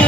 Yeah.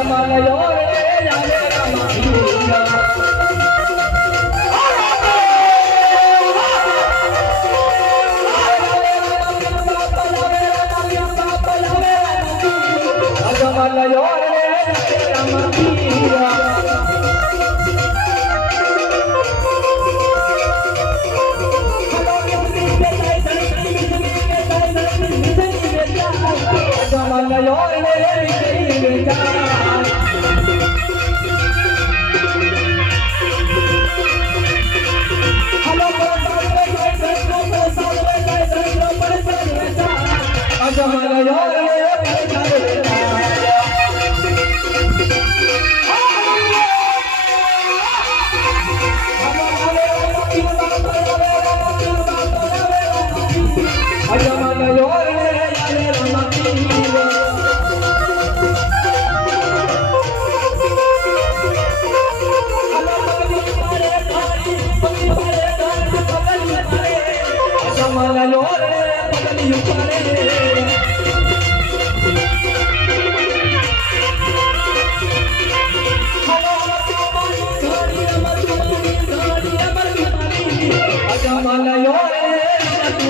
રમણ લો રે રામ રામ જવા રહ્યો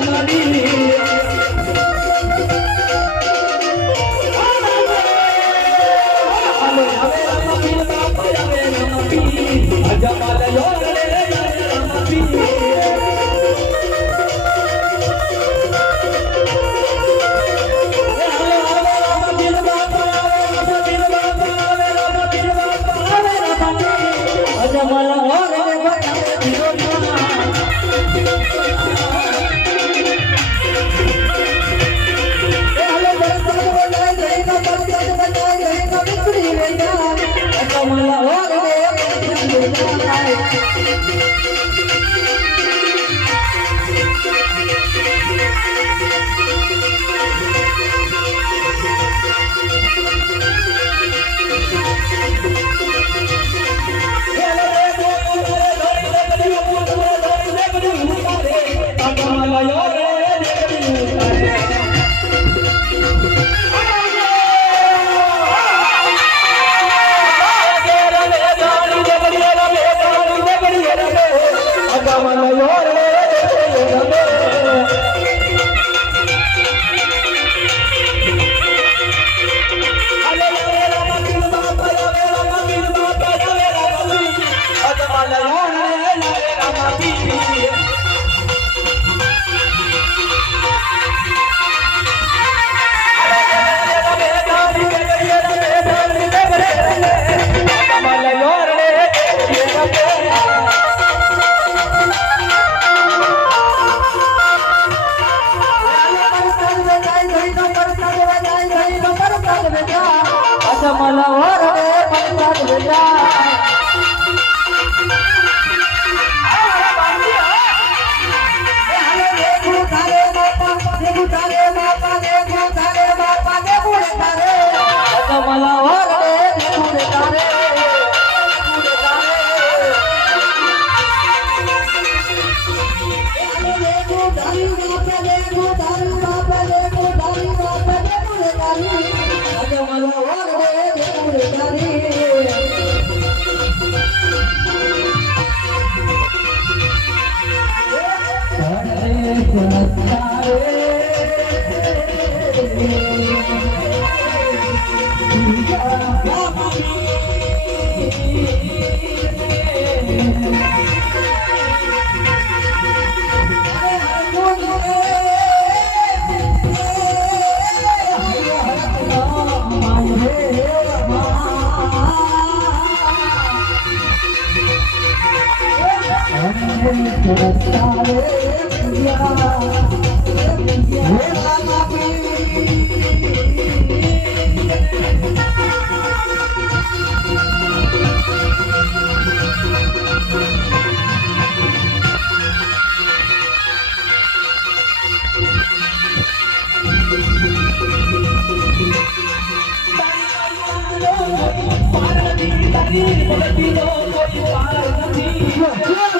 তোমারই मला वर I'm falar, olha. પાર્વતી તારી ભક્તિનો કોઈ પાર નથી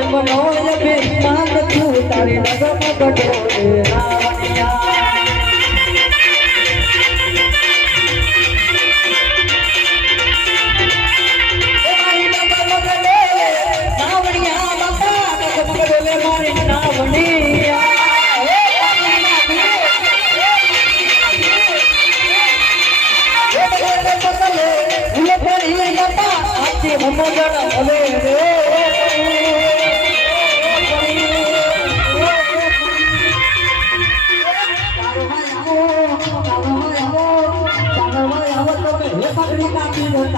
મનોરમે નામ તું તારે નગમ કટોરે રાવણિયા